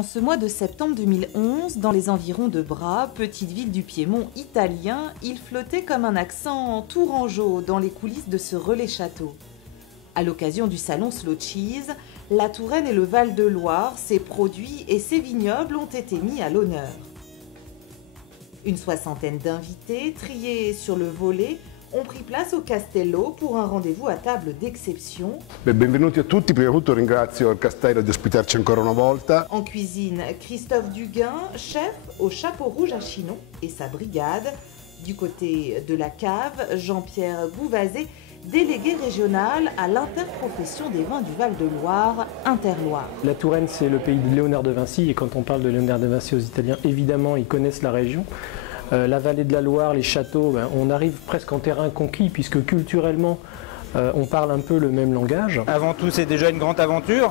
en ce mois de septembre 2011, dans les environs de Bra, petite ville du Piémont italien, il flottait comme un accent tourangeau dans les coulisses de ce relais château. À l'occasion du salon Slow Cheese, la Touraine et le Val-de-Loire, ses produits et ses vignobles ont été mis à l'honneur. Une soixantaine d'invités, triés sur le volet, ont pris place au Castello pour un rendez-vous à table d'exception. Benvenuti a tutti, prima di tutto ringrazio il Castello di ospitarci ancora una volta. En cuisine, Christophe Duguin, chef au Chapeau Rouge à Chinon et sa brigade. Du côté de la cave, Jean-Pierre Gouvazé, délégué régional à l'interprofession des vins du Val-de-Loire, Interloire. La Touraine, c'est le pays de Léonard de Vinci, et quand on parle de Léonard de Vinci aux Italiens, évidemment, ils connaissent la région. La vallée de la Loire, les châteaux, on arrive presque en terrain conquis, puisque culturellement, on parle un peu le même langage. Avant tout, c'est déjà une grande aventure,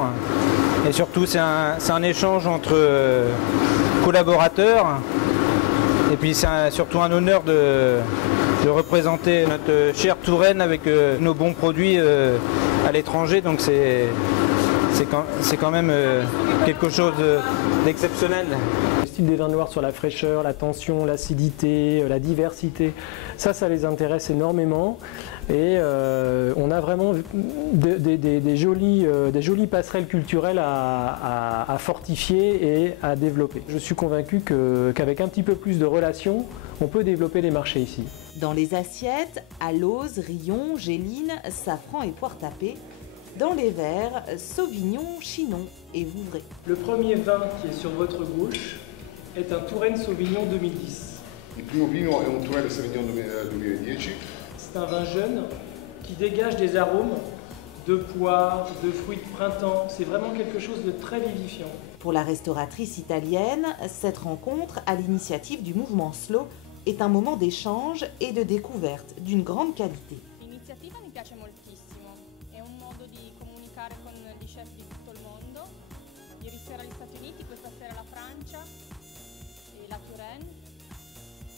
et surtout, c'est un échange entre collaborateurs, et puis c'est surtout un honneur de représenter notre chère Touraine avec nos bons produits à l'étranger, donc c'est quand même quelque chose d'exceptionnel. Le style des vins noirs sur la fraîcheur, la tension, l'acidité, la diversité, ça les intéresse énormément. Et on a vraiment des jolies passerelles culturelles à fortifier et à développer. Je suis convaincu qu'avec un petit peu plus de relations, on peut développer les marchés ici. Dans les assiettes, alose, rion, géline, safran et poire tapée. Dans les verres, Sauvignon, Chinon et Vouvray. Le premier vin qui est sur votre gauche est un Touraine Sauvignon 2010. Il primo vino è un Touraine Sauvignon 2010. C'est un vin jeune qui dégage des arômes de poire, de fruits de printemps. C'est vraiment quelque chose de très vivifiant. Pour la restauratrice italienne, cette rencontre, à l'initiative du mouvement Slow, est un moment d'échange et de découverte d'une grande qualité. L'iniziativa mi piace moltissimo, è un modo di comunicare con gli chef di tutto il mondo. Ieri sera gli Stati Uniti, questa sera la Francia e la Touraine.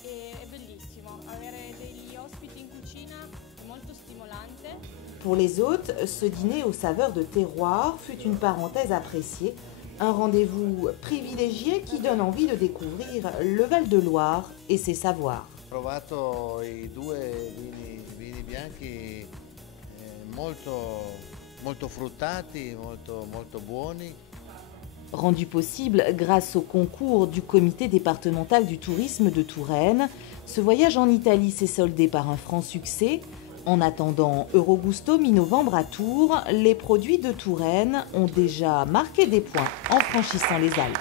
È bellissimo, avere degli ospiti in cucina è molto stimolante. Pour les hôtes, ce dîner aux saveurs de terroir fut une parenthèse appréciée, un rendez-vous privilégié qui donne envie de découvrir le Val-de-Loire et ses savoirs. Ho provato i due vini bianchi molto fruttati, molto buoni. Rendu possible grâce au concours du comité départemental du tourisme de Touraine, ce voyage en Italie s'est soldé par un franc succès. En attendant Eurogusto mi-novembre à Tours, les produits de Touraine ont déjà marqué des points en franchissant les Alpes.